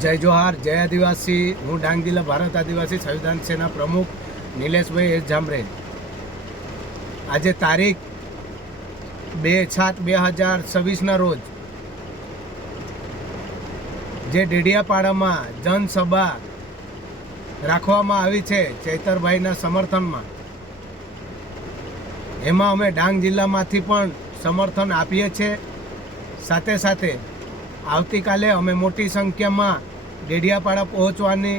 जय जोहार जय आदिवासी। हूँ डांग जिला भारत आदिवासी संविधान सेना प्रमुख निलेशभाई एस झामरे। आज तारीख 2/7/2026 रोज जे डेडियापाड़ा जनसभा राखवामां आवी छे चैतरभाईना समर्थનમાં, एमां अमे डांग जिल्लामांथी पण समर्थन आपीए छे। साथे साथे आवतीकाले अमे मोटी संख्यामां डेडियापाड़ा पहोंचवानी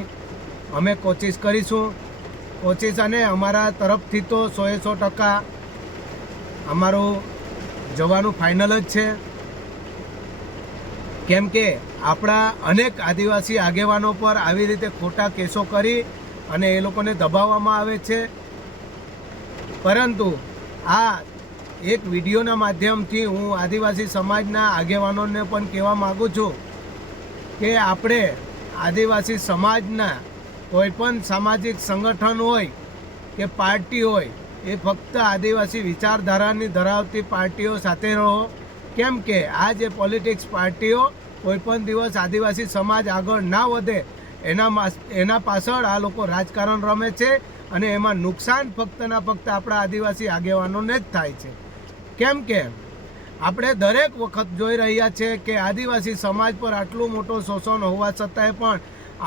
अमे कोशिश करीशुं। कोशिश अने अमारा तरफथी तो 100% अमारुं जवानुं फाइनल ज छे, केम के आपणा अनेक आदिवासी आगेवानो पर आवी रीते खोटा केसो करी अने ए लोकोने दबाववामां आवे छे। परंतु आ एक विडियोना माध्यमथी हूँ आदिवासी समाजना आगेवानोने पण कहेवा मागुं छुं के आपणे आदिवासी समाजना कोईपण सामाजिक संगठन होय के पार्टी होय ए फक्त आदिवासी विचारधारानी धरावती पार्टीओ साथे रहो। केम के आ जे पॉलिटिक्स पार्टीओ कोईपण दिवस आदिवासी समाज आगळ ना वधे एना पाछळ आ लोको राजकारण रमे छे अने एमां नुकसान फक्त ना फक्त आपणा आदिवासी आगेवानोने ज थाय छे। केम के આપણે દરેક વખત જોઈ રહ્યા છે કે આદિવાસી સમાજ પર આટલું મોટો શોષણ હોવા છતાંય પણ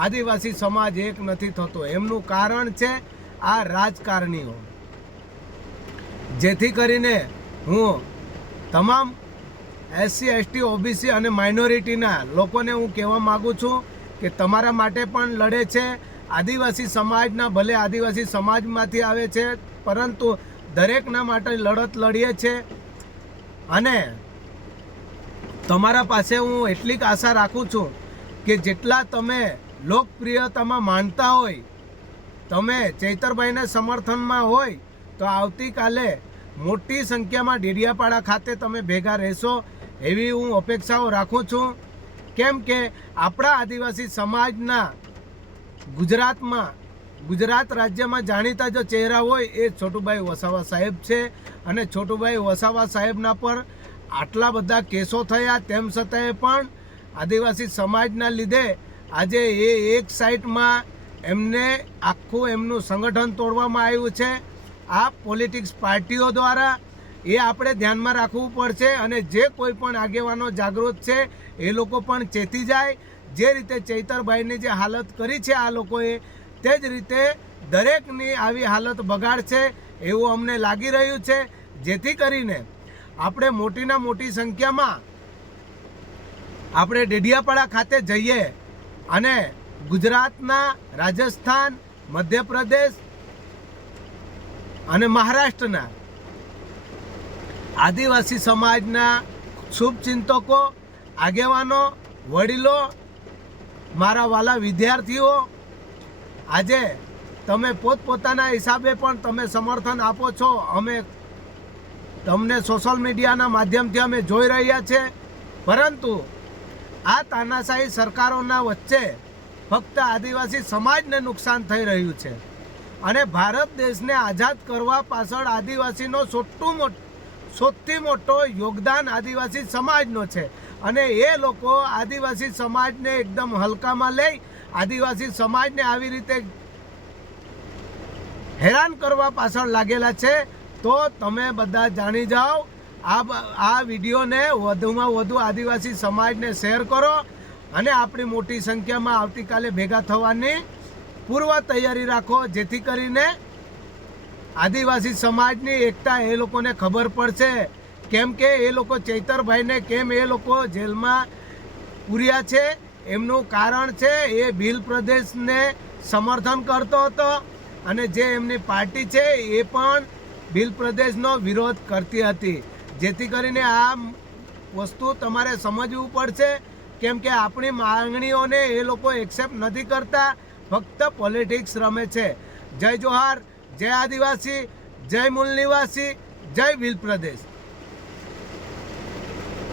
આદિવાસી સમાજ એક નથી થતો। એમનું કારણ છે આ રાજકારણીઓ। જેથી કરીને હું તમામ એસસી એસટી ઓબીસી અને માઇનોરિટીના લોકોને હું કહેવા માગું છું કે તમારા માટે પણ લડે છે આદિવાસી સમાજના, ભલે આદિવાસી સમાજમાંથી આવે છે પરંતુ દરેકના માટે લડત લડીએ છે। અને તમારા પાસે હું એટલી આશા રાખું છું કે જેટલા તમે લોકપ્રિયતામાં માનતા હોય, તમે ચૈતરભાઈના સમર્થનમાં હોય તો આવતીકાલે મોટી સંખ્યામાં ડેડિયાપાડા ખાતે તમે ભેગા રહેશો એવી હું અપેક્ષાઓ રાખું છું। કેમ કે આપણા આદિવાસી સમાજના ગુજરાત રાજ્યમાં જાણીતા જો ચહેરા હોય એ છોટુભાઈ વસાવા સાહેબ છે। અને છોટુભાઈ વસાવા સાહેબના પર આટલા બધા કેસો થયા તેમ છતાંય પણ આદિવાસી સમાજના લીધે આજે એ એક સાઇડમાં એમને આખું એમનું સંગઠન તોડવામાં આવ્યું છે આ પોલિટિક્સ પાર્ટીઓ દ્વારા। એ આપણે ધ્યાનમાં રાખવું પડશે અને જે કોઈ પણ આગેવાનો જાગૃત છે એ લોકો પણ ચેતી જાય। જે રીતે ચૈતરભાઈની જે હાલત કરી છે આ લોકોએ, તે જ રીતે દરેકની આવી હાલત બગાડશે એવું અમને લાગી રહ્યું છે। જેથી કરીને આપણે મોટીના મોટી સંખ્યામાં આપણે ડેડિયાપાડા ખાતે જઈએ અને ગુજરાતના, રાજસ્થાન, મધ્યપ્રદેશ અને મહારાષ્ટ્રના આદિવાસી સમાજના શુભચિંતકો, આગેવાનો, વડીલો, મારા વાલા વિદ્યાર્થીઓ, આજે તમે પોતપોતાના હિસાબે પણ તમે સમર્થન આપો છો। અમે તમને સોશિયલ મીડિયાના માધ્યમથી અમે જોઈ રહ્યા છે, પરંતુ આ તાનાશાહી સરકારોના વચ્ચે ફક્ત આદિવાસી સમાજને નુકસાન થઈ રહ્યું છે અને ભારત દેશને આઝાદ કરવા પાછળ આદિવાસીનો સૌથી મોટો યોગદાન આદિવાસી સમાજનો છે। અને એ લોકો આદિવાસી સમાજને એકદમ હલકામાં લઈ આદિવાસી સમાજને આવી રીતે હેરાન કરવા પાછળ લાગેલા છે। તો તમે બધા જાણી જાઓ, આ વિડીયોને વધુમાં વધુ આદિવાસી સમાજને શેર કરો અને આપણી મોટી સંખ્યામાં આવતીકાલે ભેગા થવાની પૂર્વ તૈયારી રાખો, જેથી કરીને આદિવાસી સમાજની એકતા એ લોકોને ખબર પડશે। કેમ કે એ લોકો ચૈતરભાઈને કેમ એ લોકો જેલમાં પૂર્યા છે એમનું કારણ છે એ ભીલ પ્રદેશને સમર્થન કરતો હતો અને જે એમની પાર્ટી છે એ પણ ભીલ પ્રદેશનો વિરોધ કરતી હતી। જેથી કરીને આ વસ્તુ તમારે સમજવું પડશે, કેમ કે આપણી માંગણીઓને એ લોકો એક્સેપ્ટ નથી કરતા, ફક્ત પોલિટિક્સ રમે છે। જય જોહાર, જય આદિવાસી, જય મૂળ નિવાસી, જય ભીલ પ્રદેશ।